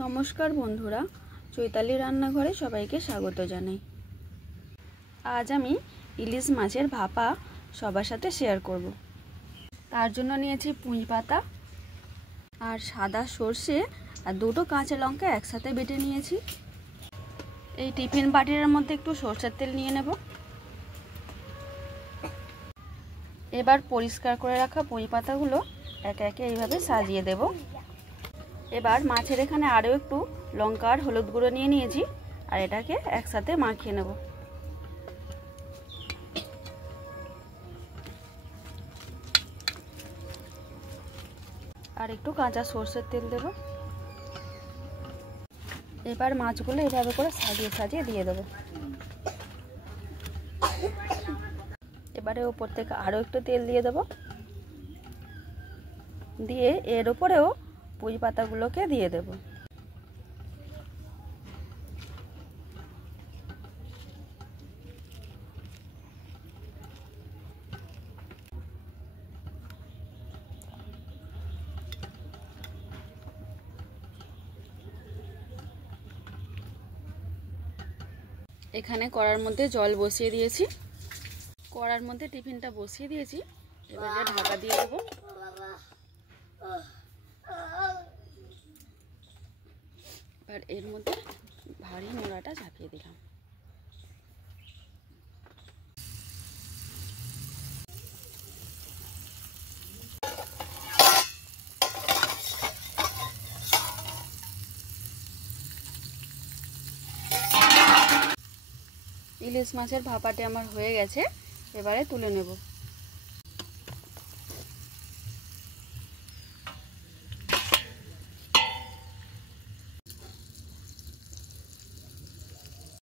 নমস্কার বন্ধুরা, চৈতালি রান্নাঘরে সবাইকে স্বাগত জানাই। আজ আমি ইলিশ মাছের ভাপা সবার সাথে শেয়ার করব। তার জন্য নিয়েছি পুঁই পাতা আর সাদা সর্ষে আর দুটো কাঁচা লঙ্কা একসাথে বেটে নিয়েছি। এই টিফিন বাটির মধ্যে একটু সরষের তেল নিয়ে নেব। এবার পরিষ্কার করে রাখা পুঁই পাতাগুলো একে একে এইভাবে সাজিয়ে দেব। এবার মাছের এখানে আরও একটু লঙ্কা আর হলুদ গুঁড়ো নিয়ে নিয়েছি আর এটাকে একসাথে মাখিয়ে নেব। আর একটু কাঁচা সরষের তেল দেব। এবার মাছগুলো এইভাবে করে সাজিয়ে সাজিয়ে দিয়ে দেব। এবারে ওপর থেকে আরও একটু তেল দিয়ে দেব, দিয়ে এর উপরেও পুঁই পাতাগুলোকে দিয়ে দেব। এখানে কড়ার মধ্যে জল বসিয়ে দিয়েছি, কড়ার মধ্যে টিফিনটা বসিয়ে দিয়েছি। এবার ঢাকা দিয়ে দেবো। এবার এর মধ্যে ভারী নোড়াটা চাপিয়ে দিলাম। ইলিশ মাছের ভাপাটি আমার হয়ে গেছে, এবারে তুলে নেব।